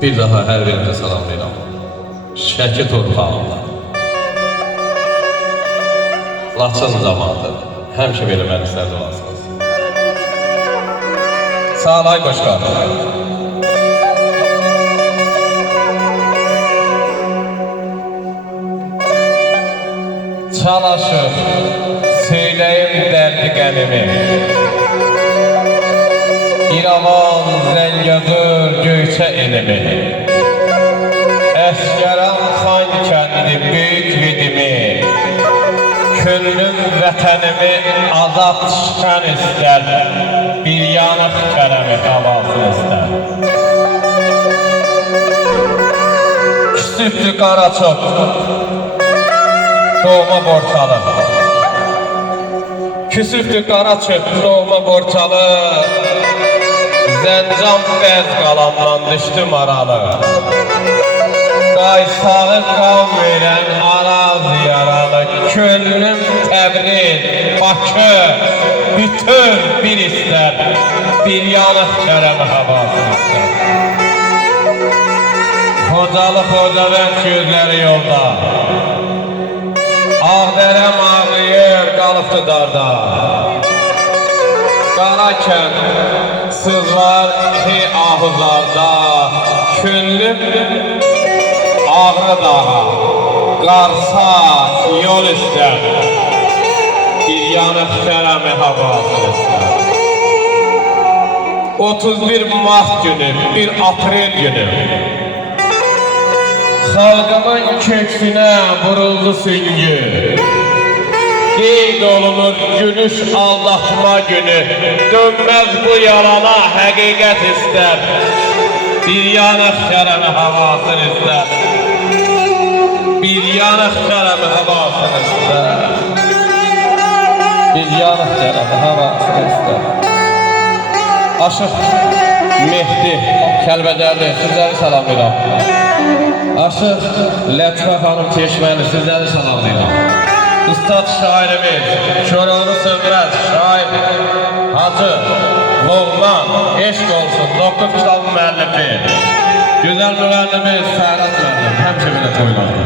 Bir daha hər birinizə salamlayıram. Şəki torpağında. Laçın zamanıdır. Həmişə belə mənizlərdə olasınız. Sağlay Qoşqar. Çalışır, söyləyim dərdi qəlimi. İravan zəngəzur göyçə elimi. Əskəran xan kəndi böyük vidimi. Könlüm vətənimi azad şən istər. Bir yanıq kərəmi havasını istər. Küsübdü qara çox, doğma borçalı. Küsübdü qara çöp, doğma borçalı. Zəncam bəz qalandan düşdü maralı. Qaysağı qan verən arazi yaralı. Könlüm Təbriz, Bakı, bütün bir istər. Bir yanıq kərəmi havasını istər. Xocalı Xocavənd gözləri yolda. Ağdərəm ağlayır, qalıbdı darda. Qarakən sızlar ki ahuzarda. Könlüm Ağrı dağa, Qarsa yol istər. Bir yanıq kərəmi havasını istər. 31 mart günü, 1 aprel günü. Xalqımın köksünə vuruldu süngü. Qeyd olunur gülüş aldatma günü. Dönməz bu yalana həqiqət istər. Bir yanıq kərəmi havasını istər. Bir yanıq kərəmi havasını istər. Bir yanıq kərəmi havasını istər. Aşıq Mehdi Kəlbəcərli sizləri salamlayıram. Aşıq Lətifə xanım Teşməli sizləri salamlayıram. Üstad şairimiz Koroğlu Sönməz şair Hacı Loğman eşq olsun 9 kitabı müəllifi Gözəl müəllimiz Səhrat müəllim həmişə belə toylandı.